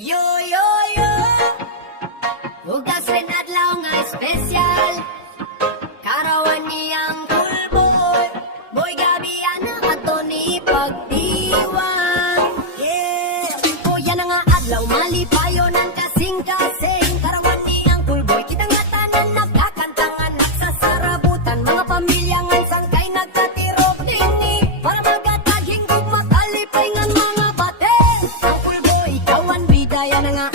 Yo, yo, yo. Hugas rin adlaw nga espesyal. Karawan niyang pulboy. Boy gabi ana ato ni pagdiwang. Yeah. O yan nga adlaw malipayo ng kasing-kasing. Karawan niyang pulboy. Kita nga tanan nagkakantangan nagsasarabutan. Mga pamilya ngan sangkay nagkatirok dini. Para magataging kung makalipay ngan mga bate. Ang pulboy ikaw ang bidaya na nga